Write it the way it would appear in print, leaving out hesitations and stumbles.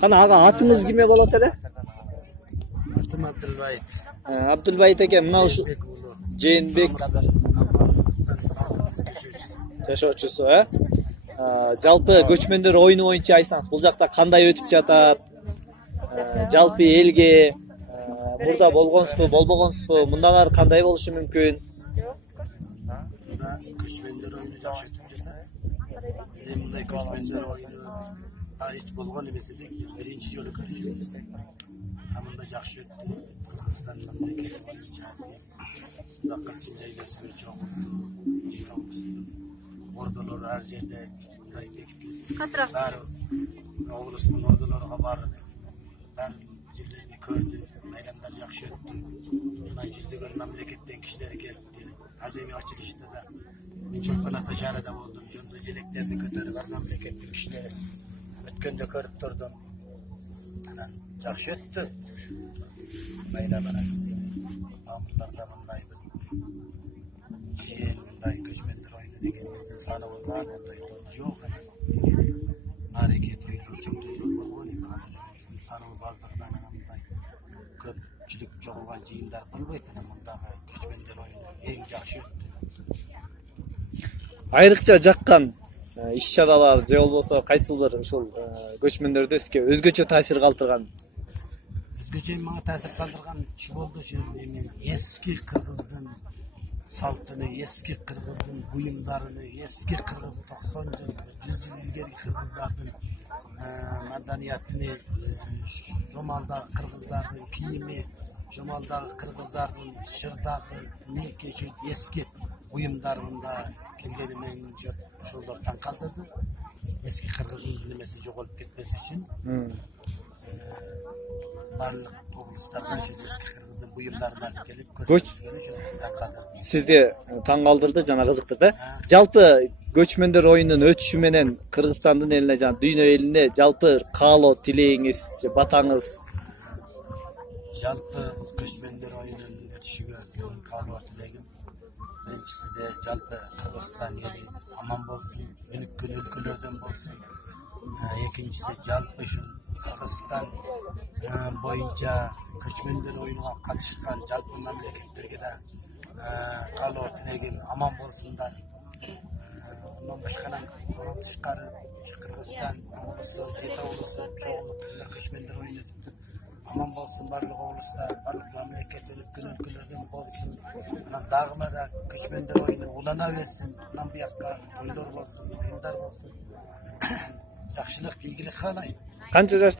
Кана ага атыңыз киме болот эле? Атым Абдулбайит. Абдулбайит экен, мына ушу Жээнбек жашоочусу, жалпы көчмөндөр оюну боюнча айтсаңыз, бул жакта кандай өтүп жатат? Жалпы элге мурда болгонсузбу, болбогонсузбу? Мындан ары кандай болушу мүмкүн? Көчмөндөр оюну жакшы өтүп жатат. Биз мындай көчмөндөр оюну hiç болгон эмес элек, биз биринчи жолу көрүшүбүз. Мында жакшы өттү. Кыргызстан мамлекети боюнча бакырчы жайлашуу чоң. Ордолор ар жерде мындай бекитилди. Баары облустун ордолоруга барып, баары жерлерди көрдү. Майрамдар жакшы өттү. Мына жүздөгөн мамлекеттен кишилер келди. Аземи ачылышта да мен чолпон ата шаарында болдум. Жонда желектерди көтөрүп ар мамлекеттин кишилери өткөндө көрүп турдум. Анан жакшы өттү. Майрамына мамырларда мындай бир жыйын мындай көчмөндөр оюну деген биздин саныбызда мындай жок. Нареке тойлор чоң тойлор болгон эми азыр биздин саныбыз аздыгынан мындай көпчүлүк чогулган жыйындар кылбайт. Анан мындагы көчмөндөр оюну эң жакшы өттү. Айрыкча жаккан иш-чаралар же болбосо кайсыл бир ушул көчмөндөрдө сизге өзгөчө таасир калтырган? Өзгөчө мага таасир калтырган иш болду ошо эми эски кыргыздын салтыны, эски кыргыздын буюмдарын, эски кыргыз 90 жыл, 100 жыл илгерки кыргыздардын маданиятын, жомалдагы кыргыздардын кийими, жомалдагы кыргыздардын шырдагы мекеши эски буюмдарында келгенимен ошолор таң калтырды. Эски кыргыздын немеси жоголуп кетпес үчүн барлык облустардан эски кыргыздын буюмдарын алып келип көрсөтүлгөнү таң калтырды. Сизди таң калтырды жана кызыктырды. Жалпы көчмөндөр оюнунун өтүшү менен Кыргызстандын элине жана дүйнө элине жалпы каалоо тилегиңиз же батаңыз? Жалпы бул көчмөндөр оюнунун өтүшүгө каалоо тилегим биринчиси жалпы Кыргызстан эли аман болсун, өнүккөн өлкөлөрдөн болсун. Экинчиси жалпы ушул Кыргызстан боюнча көчмөндөр оюнуга катышкан жалпы мамлекеттерге да каалоо тилегим аман болсундар. Андан башкадан тышкары Кыргызстан облусу, Жети облусу чогулуп көчмөндөр оюну өтүп аман болсун барлык облустар, барлык мамлекет өнүккөн өлкөлөрдөн болсун. Анан дагы да көчмөндөр оюну улана берсин. Анан буякка тойлор болсун, оюндар болсун. Жакшылык, ийгилик каалайм. Канча жаш